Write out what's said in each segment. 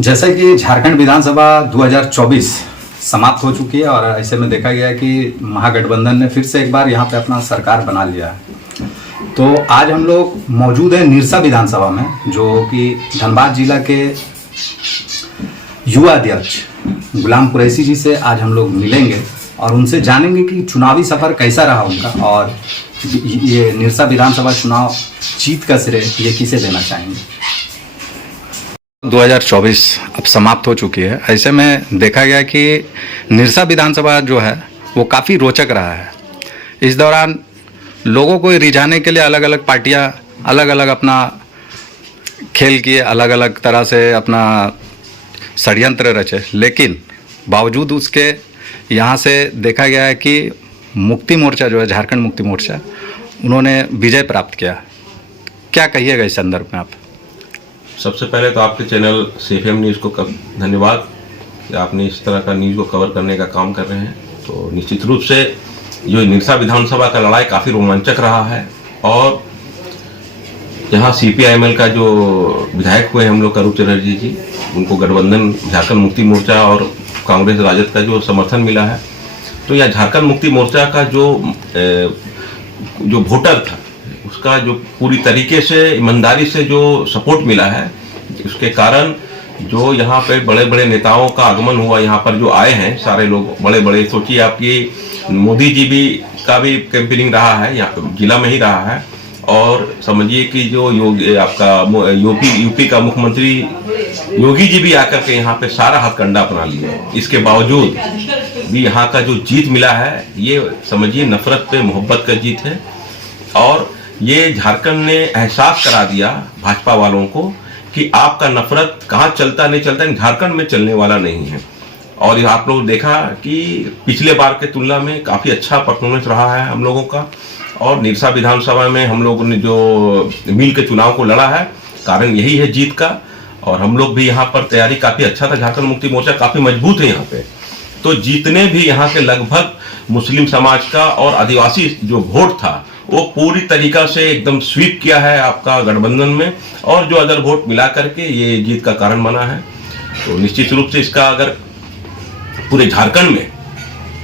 जैसे कि झारखंड विधानसभा 2024 समाप्त हो चुकी है और ऐसे में देखा गया है कि महागठबंधन ने फिर से एक बार यहाँ पे अपना सरकार बना लिया है। तो आज हम लोग मौजूद हैं निरसा विधानसभा में, जो कि धनबाद जिला के युवा अध्यक्ष गुलाम कुरैशी जी से आज हम लोग मिलेंगे और उनसे जानेंगे कि चुनावी सफर कैसा रहा उनका और ये निरसा विधानसभा चुनाव जीत का श्रेय ये किसे देना चाहेंगे। 2024 अब समाप्त हो चुकी है। ऐसे में देखा गया कि निरसा विधानसभा जो है वो काफ़ी रोचक रहा है। इस दौरान लोगों को रिझाने के लिए अलग अलग पार्टियां अलग अलग अपना खेल किए, अलग अलग तरह से अपना षड्यंत्र रचे, लेकिन बावजूद उसके यहाँ से देखा गया है कि मुक्ति मोर्चा जो है, झारखंड मुक्ति मोर्चा, उन्होंने विजय प्राप्त किया। क्या कहिएगा इस संदर्भ में आप? सबसे पहले तो आपके चैनल CFM न्यूज़ को धन्यवाद कि आपने इस तरह का न्यूज़ को कवर करने का काम कर रहे हैं। तो निश्चित रूप से जो निरसा विधानसभा का लड़ाई काफ़ी रोमांचक रहा है और यहाँ CPIML का जो विधायक हुए हम लोग करूप चटर्जी जी, उनको गठबंधन झारखंड मुक्ति मोर्चा और कांग्रेस राजद का जो समर्थन मिला है, तो यह झारखंड मुक्ति मोर्चा का जो वोटर था उसका जो पूरी तरीके से ईमानदारी से जो सपोर्ट मिला है, उसके कारण जो यहाँ पे बड़े बड़े नेताओं का आगमन हुआ, यहाँ पर जो आए हैं सारे लोग बड़े बड़े, सोचिए आपकी मोदी जी का भी कैंपेनिंग रहा है, यहाँ जिला में ही रहा है। और समझिए कि जो आपका यूपी का मुख्यमंत्री योगी जी भी आकर के यहाँ पे सारा हथकंडा अपना लिए। इसके बावजूद भी यहाँ का जो जीत मिला है, ये समझिए नफरत पे मोहब्बत का जीत है। और ये झारखंड ने एहसास करा दिया भाजपा वालों को कि आपका नफरत कहाँ चलता नहीं चलता, झारखंड में चलने वाला नहीं है। और ये आप लोग देखा कि पिछले बार के तुलना में काफ़ी अच्छा परफॉर्मेंस रहा है हम लोगों का। और निरसा विधानसभा में हम लोगों ने जो मिल के चुनाव को लड़ा है, कारण यही है जीत का। और हम लोग भी यहाँ पर तैयारी काफ़ी अच्छा था, झारखंड मुक्ति मोर्चा काफ़ी मजबूत है यहाँ पे। तो जितने भी यहाँ के लगभग मुस्लिम समाज का और आदिवासी जो वोट था, वो पूरी तरीका से एकदम स्वीप किया है आपका गठबंधन में, और जो अदर वोट मिला करके ये जीत का कारण बना है। तो निश्चित रूप से इसका अगर पूरे झारखंड में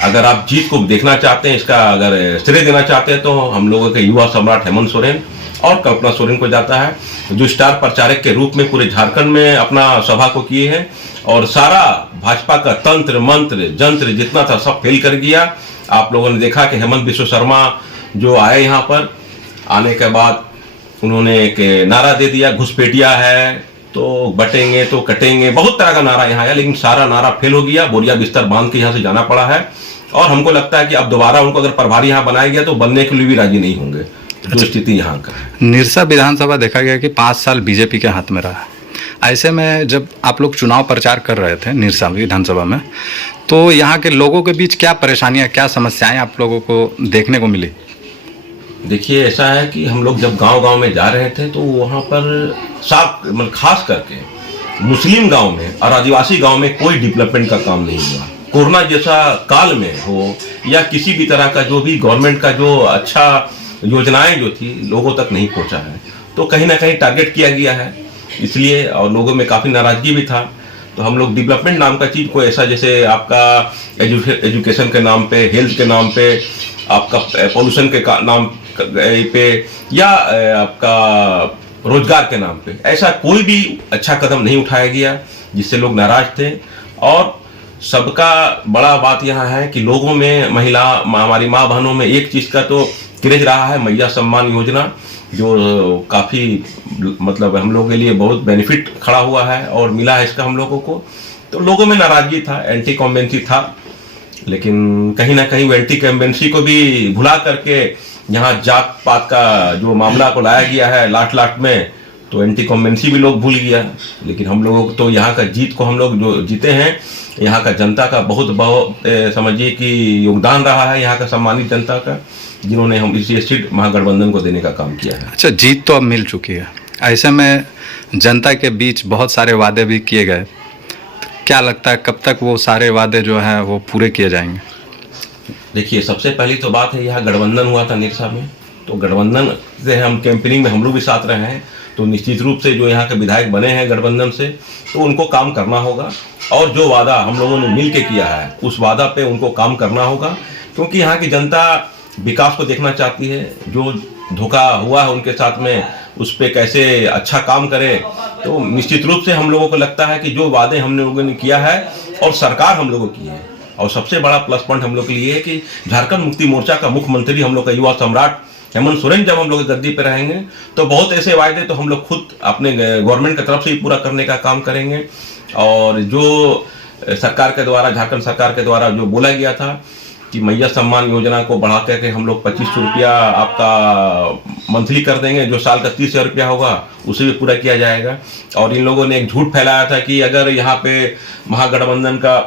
अगर आप जीत को देखना चाहते हैं, इसका अगर श्रेय देना चाहते हैं, तो हम लोगों के युवा सम्राट हेमंत सोरेन और कल्पना सोरेन को जाता है, जो स्टार प्रचारक के रूप में पूरे झारखंड में अपना सभा को किए हैं और सारा भाजपा का तंत्र मंत्र जंत्र जितना था सब फेल कर गया। आप लोगों ने देखा कि हेमंत बिश्व शर्मा जो आए यहाँ पर, आने के बाद उन्होंने एक नारा दे दिया, घुसपैठिया है तो बटेंगे तो कटेंगे, बहुत तरह का नारा यहाँ आया, लेकिन सारा नारा फेल हो गया। बोरिया बिस्तर बांध के यहाँ से जाना पड़ा है। और हमको लगता है कि अब दोबारा उनको अगर प्रभारी यहाँ बनाया गया तो बनने के लिए भी राजी नहीं होंगे। जो स्थिति यहाँ का निरसा विधानसभा देखा गया कि 5 साल बीजेपी के हाथ में रहा। ऐसे में जब आप लोग चुनाव प्रचार कर रहे थे निरसा विधानसभा में, तो यहाँ के लोगों के बीच क्या परेशानियाँ, क्या समस्याएं आप लोगों को देखने को मिली? देखिए, ऐसा है कि हम लोग जब गांव-गांव में जा रहे थे तो वहाँ पर मतलब खास करके मुस्लिम गांव में और आदिवासी गांव में कोई डेवलपमेंट का काम नहीं हुआ। कोरोना जैसा काल में हो या किसी भी तरह का जो भी गवर्नमेंट का जो अच्छा योजनाएं जो थी लोगों तक नहीं पहुंचा है। तो कहीं ना कहीं टारगेट किया गया है, इसलिए और लोगों में काफ़ी नाराजगी भी था। तो हम लोग डेवलपमेंट नाम का चीज़ को ऐसा, जैसे आपका एजुकेशन के नाम पे, हेल्थ के नाम पे, आपका पोल्यूशन के नाम पे, या आपका रोजगार के नाम पे, ऐसा कोई भी अच्छा कदम नहीं उठाया गया, जिससे लोग नाराज थे। और सबका बड़ा बात यहाँ है कि लोगों में हमारी माँ बहनों में एक चीज़ का तो क्रेज रहा है, मैया सम्मान योजना, जो काफ़ी मतलब हम लोगों के लिए बहुत बेनिफिट खड़ा हुआ है और मिला है इसका हम लोगों को। तो लोगों में नाराजगी था, एंटी कॉम्बेंसी था, लेकिन कहीं ना कहीं वो एंटी कॉम्बेंसी को भी भुला करके यहाँ जात पात का जो मामला को लाया गया है लाट में, तो एंटी कॉम्बेंसी भी लोग भूल गया। लेकिन हम लोगों को तो यहाँ का जीत को हम लोग जो जीते हैं, यहाँ का जनता का बहुत समझिए कि योगदान रहा है, यहाँ का सम्मानित जनता का, जिन्होंने हम इसी सीट महागठबंधन को देने का काम किया है। अच्छा, जीत तो अब मिल चुकी है, ऐसे में जनता के बीच बहुत सारे वादे भी किए गए। क्या लगता है कब तक वो सारे वादे जो हैं वो पूरे किए जाएंगे? देखिए, सबसे पहली तो बात है, यहाँ गठबंधन हुआ था निरसा में, तो गठबंधन से हम कैंपेनिंग में हम लोग भी साथ रहे हैं। तो तो निश्चित रूप से जो यहाँ के विधायक बने हैं गठबंधन से, तो उनको काम करना होगा और जो वादा हम लोगों ने मिल के किया है उस वादा पे उनको काम करना होगा, क्योंकि यहाँ की जनता विकास को देखना चाहती है। जो धोखा हुआ है उनके साथ में उस पर कैसे अच्छा काम करे, तो निश्चित रूप से हम लोगों को लगता है कि जो वादे हम लोगों ने किया है और सरकार हम लोगों की है, और सबसे बड़ा प्लस पॉइंट हम लोग के लिए है कि झारखंड मुक्ति मोर्चा का मुख्यमंत्री हम लोग का युवा सम्राट हेमंत सोरेन जब हम लोग गद्दी पे रहेंगे तो बहुत ऐसे वायदे तो हम लोग खुद अपने गवर्नमेंट की तरफ से ही पूरा करने का काम करेंगे। और जो सरकार के द्वारा, झारखंड सरकार के द्वारा जो बोला गया था कि मैया सम्मान योजना को बढ़ा करके हम लोग 2500 रुपया आपका मंथली कर देंगे, जो साल का 30,000 रुपया होगा उसे भी पूरा किया जाएगा। और इन लोगों ने एक झूठ फैलाया था कि अगर यहाँ पे महागठबंधन का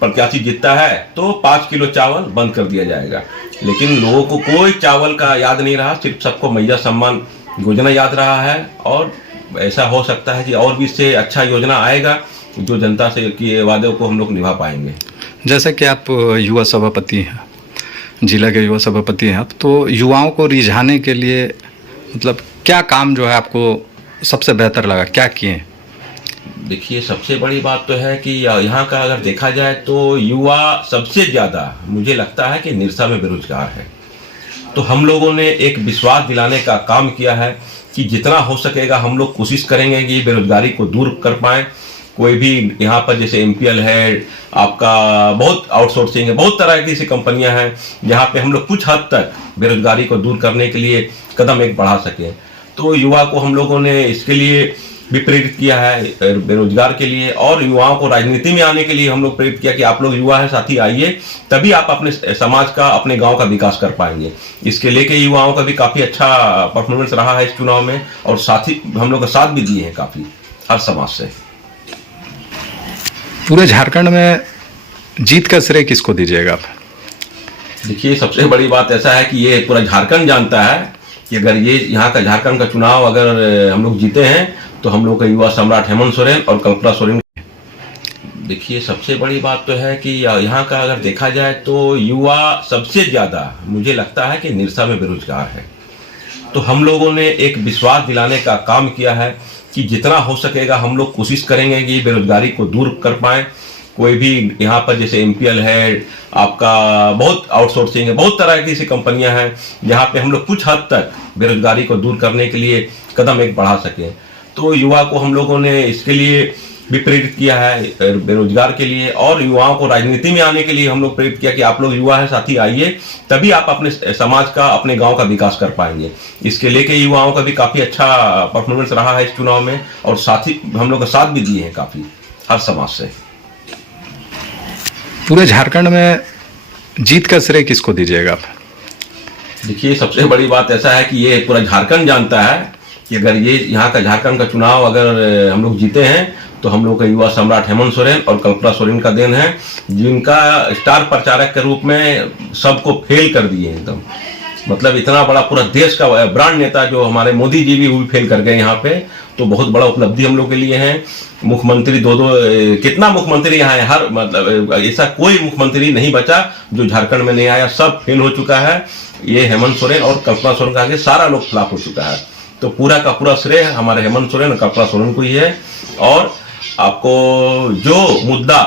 प्रत्याशी जीतता है तो 5 किलो चावल बंद कर दिया जाएगा, लेकिन लोगों को कोई चावल का याद नहीं रहा, सिर्फ सबको मैया सम्मान योजना याद रहा है। और ऐसा हो सकता है कि और भी इससे अच्छा योजना आएगा जो जनता से किए वादों को हम लोग निभा पाएंगे। जैसे कि आप युवा सभापति हैं, जिला के युवा सभापति हैं आप, तो युवाओं को रिझाने के लिए मतलब क्या काम जो है आपको सबसे बेहतर लगा, क्या किए? देखिए, सबसे बड़ी बात तो है कि यहाँ का अगर देखा जाए तो युवा सबसे ज़्यादा मुझे लगता है कि निरसा में बेरोजगार है। तो हम लोगों ने एक विश्वास दिलाने का काम किया है कि जितना हो सकेगा हम लोग कोशिश करेंगे कि बेरोजगारी को दूर कर पाएँ। कोई भी यहाँ पर जैसे MPL है, आपका बहुत आउटसोर्सिंग है, बहुत तरह की ऐसी कंपनियां हैं जहाँ पे हम लोग कुछ हद तक बेरोजगारी को दूर करने के लिए कदम एक बढ़ा सकें। तो युवा को हम लोगों ने इसके लिए भी प्रेरित किया है बेरोजगार के लिए, और युवाओं को राजनीति में आने के लिए हम लोग प्रेरित किया कि आप लोग युवा हैं साथी, आइए, तभी आप अपने समाज का, अपने गांव का विकास कर पाएंगे। इसके लेके युवाओं का भी काफ़ी अच्छा परफॉर्मेंस रहा है इस चुनाव में, और साथी हम लोग का साथ भी दिए हैं काफ़ी हर समाज से। पूरे झारखंड में जीत का श्रेय किसको दीजिएगा आप? देखिए, सबसे बड़ी बात ऐसा है कि ये पूरा झारखंड जानता है कि अगर ये यहाँ का झारखंड का चुनाव अगर हम लोग जीते हैं तो हम लोग का युवा सम्राट हेमंत सोरेन और कल्पना सोरेन। देखिए, सबसे बड़ी बात तो है कि यहाँ का अगर देखा जाए तो युवा सबसे ज़्यादा मुझे लगता है कि निरसा में बेरोजगार है। तो हम लोगों ने एक विश्वास दिलाने का काम किया है कि जितना हो सकेगा हम लोग कोशिश करेंगे कि बेरोजगारी को दूर कर पाएँ। कोई भी यहाँ पर जैसे MPL है, आपका बहुत आउटसोर्सिंग है, बहुत तरह की ऐसी कंपनियां हैं जहाँ पे हम लोग कुछ हद तक बेरोजगारी को दूर करने के लिए कदम एक बढ़ा सकें। तो युवा को हम लोगों ने इसके लिए भी प्रेरित किया है बेरोजगार के लिए, और युवाओं को राजनीति में आने के लिए हम लोग प्रेरित किया कि आप लोग युवा हैं साथी, आइए, तभी आप अपने समाज का, अपने गांव का विकास कर पाएंगे। इसके लेके युवाओं का भी काफ़ी अच्छा परफॉर्मेंस रहा है इस चुनाव में, और साथी हम लोग का साथ भी दिए हैं काफ़ी हर समाज से। पूरे झारखंड में जीत का श्रेय किसको दीजिएगा आप? देखिए, सबसे बड़ी बात ऐसा है कि ये पूरा झारखंड जानता है कि अगर ये यहाँ का झारखंड का चुनाव अगर हम लोग जीते हैं तो हम लोग का युवा सम्राट हेमंत सोरेन और कल्पना सोरेन का देन है, जिनका स्टार प्रचारक के रूप में सबको फेल कर दिए एकदम। मतलब इतना बड़ा पूरा देश का ब्रांड नेता जो हमारे मोदी जी भी वो भी फेल कर गए यहाँ पे, तो बहुत बड़ा उपलब्धि हम लोग के लिए है। मुख्यमंत्री दो कितना मुख्यमंत्री यहाँ है, हर मतलब ऐसा कोई मुख्यमंत्री नहीं बचा जो झारखंड में नहीं आया, सब फेल हो चुका है। ये हेमंत सोरेन और कल्पना सोरेन का आगे सारा लोग खिलाफ हो चुका है। तो पूरा का पूरा श्रेय हमारे हेमंत सोरेन और कल्पना सोरेन को ही है। और आपको जो मुद्दा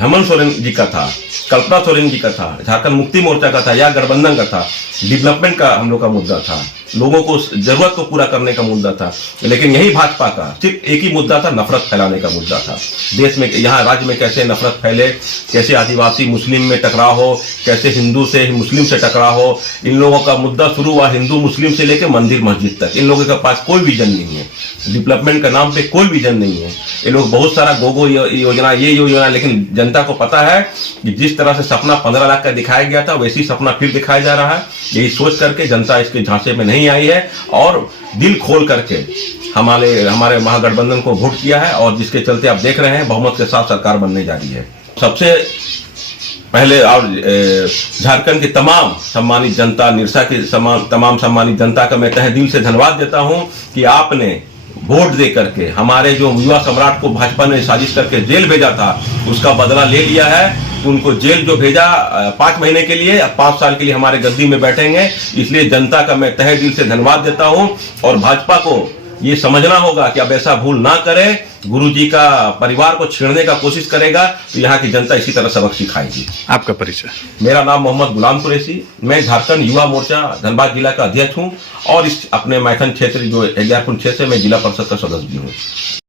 हेमंत सोरेन जी का था, कल्पना सोरेन जी का था, झारखंड मुक्ति मोर्चा का था या गठबंधन का था, डेवलपमेंट का हम लोग का मुद्दा था, लोगों को जरूरत को पूरा करने का मुद्दा था। लेकिन यही भाजपा का सिर्फ एक ही मुद्दा था, नफरत फैलाने का मुद्दा था। देश में, यहाँ राज्य में कैसे नफरत फैले, कैसे आदिवासी मुस्लिम में टकराव हो, कैसे हिंदू से मुस्लिम से टकराव हो। इन लोगों का मुद्दा शुरू हुआ हिंदू मुस्लिम से लेकर मंदिर मस्जिद तक। इन लोगों के पास कोई विजन नहीं है, डेवलपमेंट के नाम पे कोई विजन नहीं है। ये लोग बहुत सारा गोगो योजना, ये योजना, लेकिन जनता को पता है कि जिस तरह से सपना 15 लाख का दिखाया गया था वैसी सपना फिर दिखाया जा रहा है। यही सोच करके जनता इसके झांसे में नहीं आई है और दिल खोल करके हमारे महागठबंधन को वोट किया है, और जिसके चलते आप देख रहे हैं बहुमत के साथ सरकार बनने जा रही है। सबसे पहले और झारखंड की तमाम सम्मानित जनता, निरसा की तमाम सम्मानित जनता का मैं तहे दिल से धन्यवाद देता हूं कि आपने वोट दे करके हमारे जो युवा सम्राट को भाजपा ने साजिश करके जेल भेजा था उसका बदला ले लिया है। उनको जेल जो भेजा 5 महीने के लिए, अब 5 साल के लिए हमारे गद्दी में बैठेंगे। इसलिए जनता का मैं तहे दिल से धन्यवाद देता हूं और भाजपा को ये समझना होगा कि अब ऐसा भूल ना करे। गुरुजी का परिवार को छेड़ने का कोशिश करेगा तो यहाँ की जनता इसी तरह सबक सिखाएगी। आपका परिचय? मेरा नाम मोहम्मद गुलाम कुरैशी, मैं झारखंड युवा मोर्चा धनबाद जिला का अध्यक्ष हूँ और इस अपने मैथन क्षेत्र जो एग्जारपुर क्षेत्र में जिला परिषद का सदस्य भी हूँ।